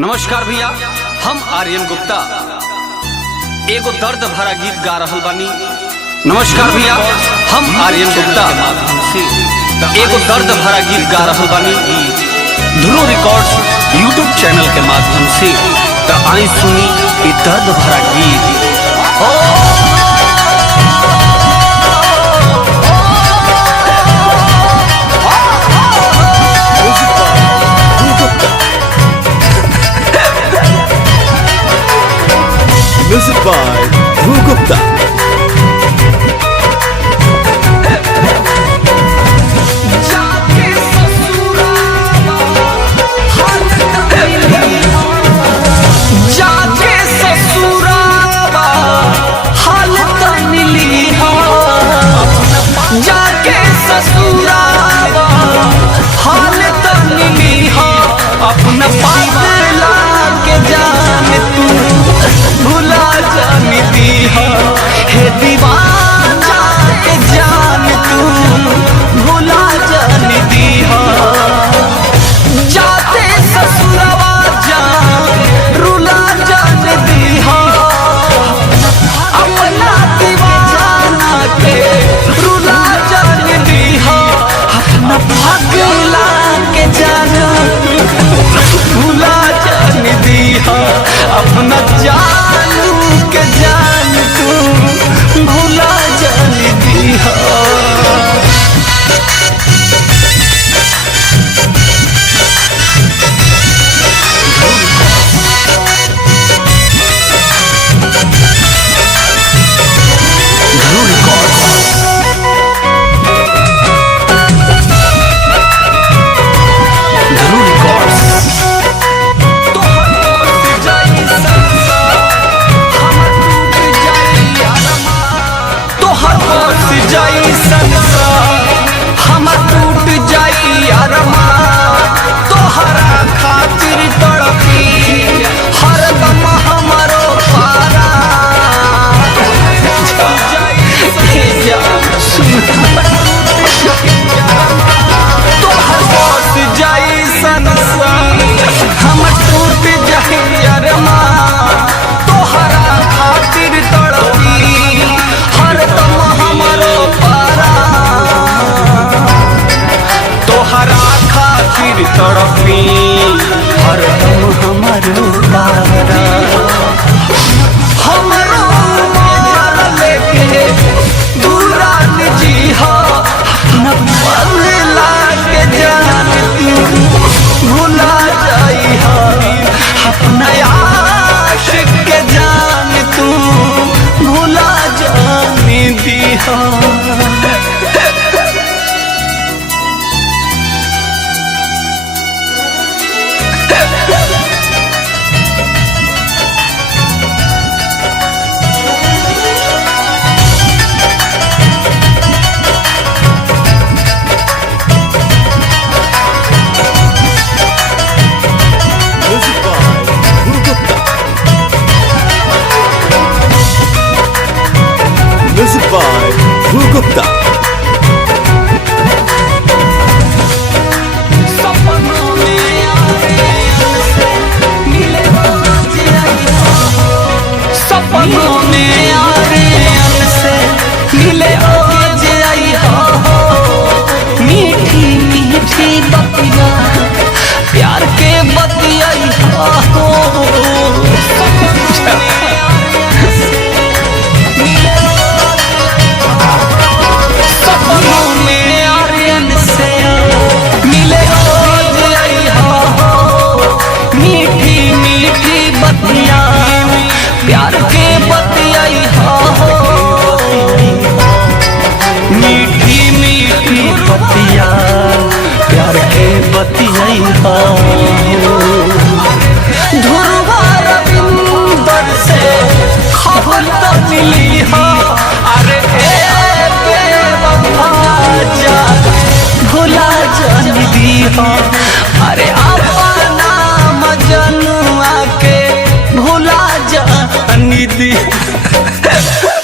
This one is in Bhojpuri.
नमस्कार भैया, हम आर्यन गुप्ता एगो दर्द भरा गीत गा रहल बानी। नमस्कार भैया, हम आर्यन गुप्ता एगो दर्द भरा गीत गा रहल बानी ध्रुव रिकॉर्ड्स यूट्यूब चैनल के माध्यम से। तो आई सुनी ये दर्द भरा गीत। Music by Dhruv Gupta. अपना पागला के जान तू भुला जानी दी हे दीवाना के जान तू भुला जानी दी जाते ससुरवा जान रुला जान दी अपना दीवाना के रुला जान दी अपना पागला के जान भुला जान दी अपना जानू के जान तू भुला जान दी तड़पी हरदम हमारो पारा हमरो मार लेके दूरा जी न बदला के जान तू भुला जाई अपना